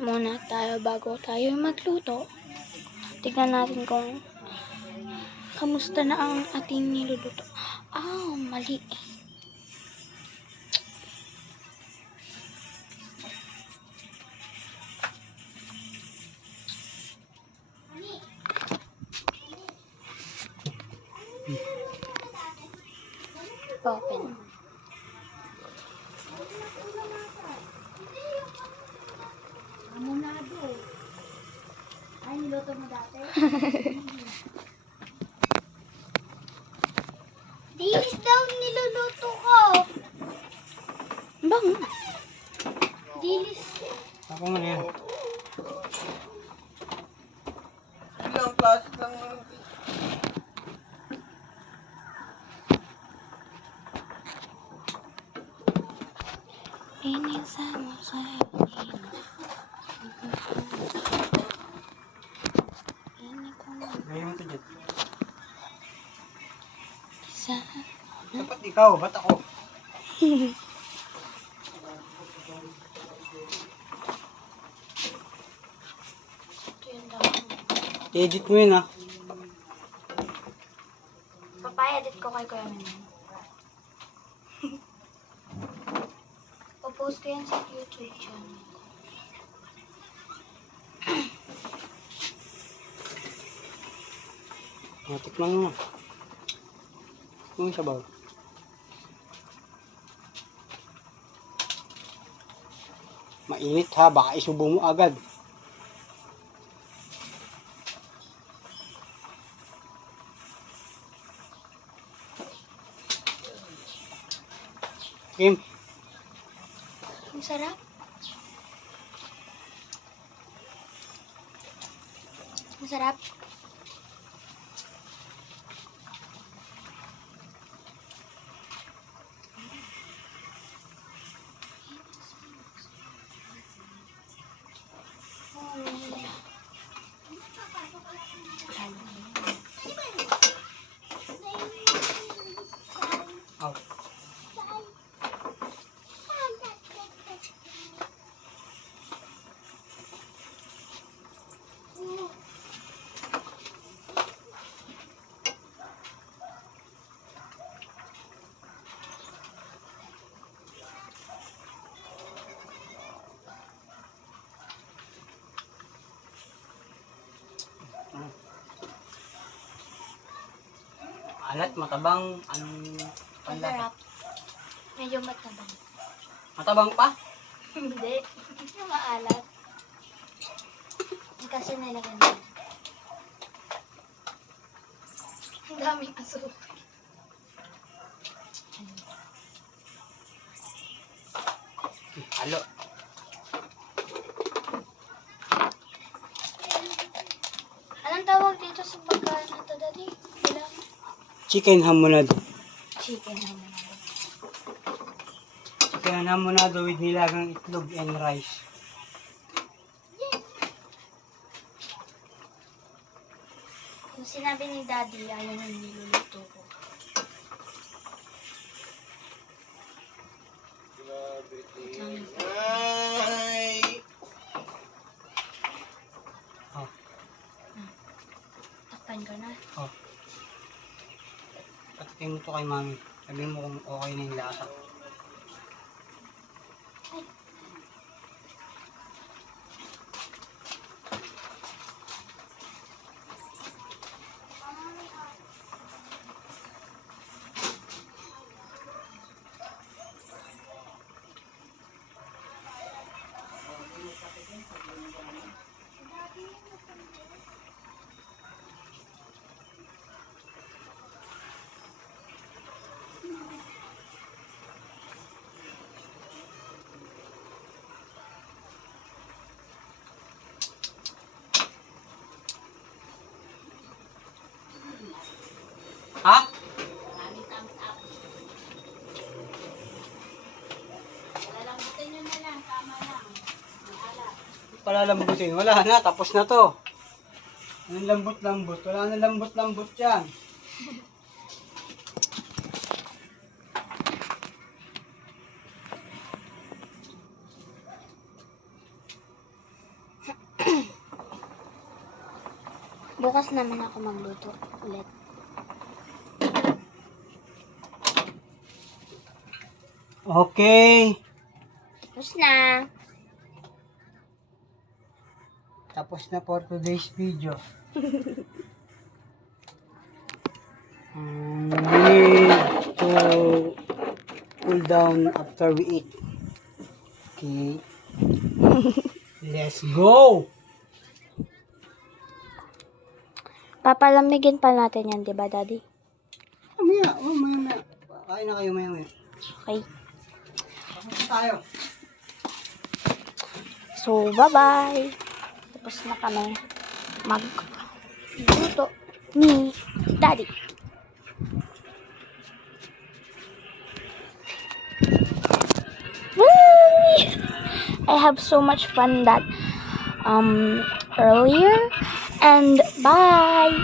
muna tayo bago tayo magluto. Tignan natin kung kamusta na ang ating niluluto. Mali. Open. Amunado. Ay, niluto mo dati? Dilis daw niluluto ko. Bang. Dilis. Ako mo na yan. Ilang klase lang naman. Inisama sa Gaya mo to dyan. isa. Dapat ikaw, ba't ako? Ito yung dami. I-edit mo yun, ha? Papaedit ko kay Kuya Menen. Popost ko yan sa YouTube channel ko. Tikman mo. Tikman mo siya ba? Mainit ha, baka isubo mo agad. Kim, Ang sarap. Ang sarap. oh. Alat, matabang, anong Ang panlasa? sarap. Medyo matabang. Matabang pa? Hindi. Yung maalat. Kasi nilagyan na. Ang daming asukal. Halo. Anong tawag dito sa pagkain na ito, Daddy? Bilang Chicken hamonado. chicken naman. Chicken hamonado with nilagang itlog and rice. Yung sinabi ni Daddy, ayaw na niluluto ko. Ay! Oh, Takpan ko na. oh. Patikin mo to kay mami. Sabihin mo kung okay na yung lasa. Ha? Lalambutin nyo na lang, tama lang. Maalat. Palalambutin. Wala na, tapos na to. Anong lambot-lambot? Wala na lambot-lambot yan. Bukas naman ako magluto ulit. Okay. Tapos na. Tapos na for today's video. We need to cool down after we eat. Okay. Let's go! Papalamigin pa natin yan, di ba, Daddy? Maya. Kain na kayo maya. Okay. Tapos na tayo. So, bye-bye. Tapos na kami magluto ni Daddy. Whee! I have so much fun that earlier, and bye.